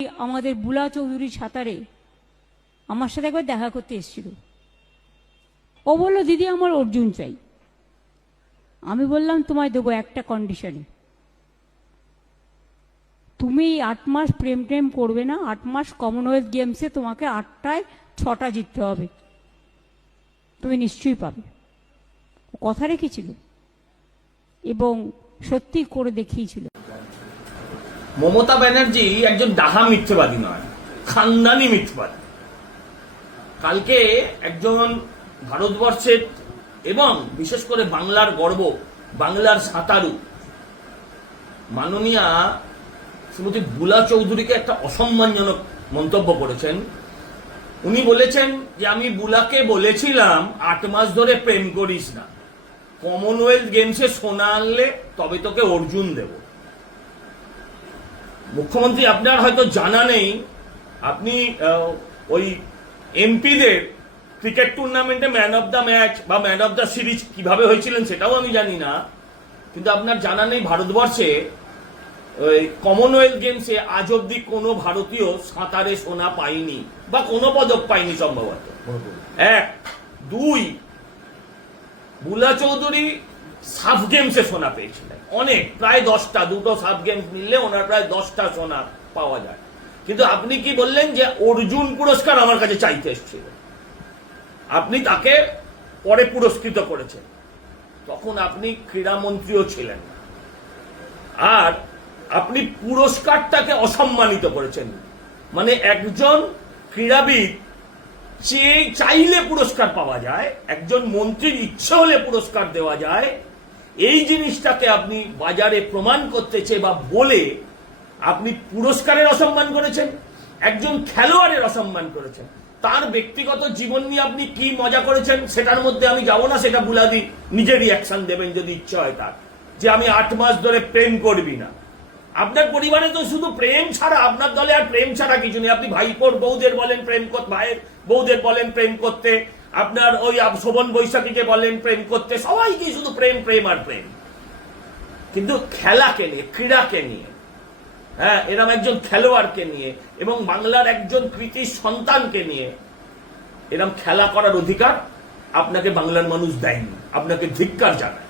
আমাদের বুলা চৌধুরী সাঁতারে আমার সাথে একবার দেখা করতে এসেছিল। ও বলল, দিদি আমার অর্জুন চাই। আমি বললাম, তোমায় দেবো একটা কন্ডিশনে, তুমি 8 মাস প্রেম টেম করবে না, 8 মাস কমনওয়েলথ গেমসে তোমাকে 8টায় 6টা জিততে হবে, তুমি নিশ্চয়ই পাবে। ও কথা রেখেছিল এবং সত্যি করে দেখিয়েছিল। মমতা ব্যানার্জি একজন ডাহা মিথ্যেবাদী নয়, খানদানি মিথ্যেবাদী। কালকে একজন ভারতবর্ষের এবং বিশেষ করে বাংলার গর্ব, বাংলার সাঁতারু মাননীয়া শ্রীমতী বুলা চৌধুরীকে একটা অসম্মানজনক মন্তব্য করেছেন। উনি বলেছেন যে আমি বুলাকে বলেছিলাম 8 মাস ধরে প্রেম করিস না, কমনওয়েলথ গেমসে সোনা আনলে তবে তোকে অর্জুন দেব। মুখ্যমন্ত্রী, আপনার হয়তো জানা নেই, আপনি ওই এমপিদের ক্রিকেট টুর্নামেন্টে ম্যান অফ দ্য ম্যাচ বা ম্যান অফ দ্য সিরিজ কিভাবে হয়েছিলেন সেটাও আমি জানি না, কিন্তু আপনার জানা নেই ভারতবর্ষে ওই কমনওয়েলথ গেমসে আজ অব্দি কোনো ভারতীয় সাঁতারে সোনা পায়নি বা কোনো পদক পায়নি সম্ভবত। 1, 2, বুলা চৌধুরী সাফ গেমসে সোনা পেয়েছিলেন অনেক, প্রায় 10টা, দুটো সাফ গেমস মিললে ওনার প্রায় 10টা সোনা পাওয়া যায়। কিন্তু আপনি কি বললেন যে অর্জুন পুরস্কার আমার কাছে চাইতে এসেছিল, আপনি তাকে পরে পুরস্কৃত করেছেন, তখন আপনি ক্রীড়ামন্ত্রীও ছিলেন না, আর আপনি পুরস্কারটাকে অসম্মানিত করেছেন। মানে একজন ক্রীড়াবিদ চাইলে পুরস্কার পাওয়া যায়, একজন মন্ত্রীর ইচ্ছে হলে পুরস্কার দেওয়া যায়, এই জিনিসটাকে আপনি বাজারে প্রমাণ করতেছে বা বলে আপনি পুরস্কারের অসম্মান করেছেন, একজন খেলোয়াড়ের অসম্মান করেছেন। তার ব্যক্তিগত জীবন নিয়ে আপনি কি মজা করেছেন সেটার মধ্যে আমি যাব না, সেটা বুলাদি নিজে রিয়াকশন দেবেন যদি ইচ্ছা হয় তার, যে আমি 8 মাস ধরে প্রেম করবি না। আপনার পরিবারে তো শুধু প্রেম ছাড়া, আপনার দলে আর প্রেম ছাড়া কিছু নেই। আপনি ভাইপোর বউদের বলেন প্রেম করতে, ভাইয়ের বউদের বলেন প্রেম করতে, আপনার ওই শোভন বৈশাখীকে বলেন প্রেম করতে, সবাইকে শুধু প্রেম প্রেম আর প্রেম। কিন্তু খেলাকে নিয়ে, ক্রীড়াকে নিয়ে, হ্যাঁ, এরকম একজন খেলোয়াড়কে নিয়ে এবং বাংলার একজন কৃতি সন্তানকে নিয়ে এরকম খেলা করার অধিকার আপনাকে বাংলার মানুষ দেয়নি। আপনাকে ধিক্কার জানায়।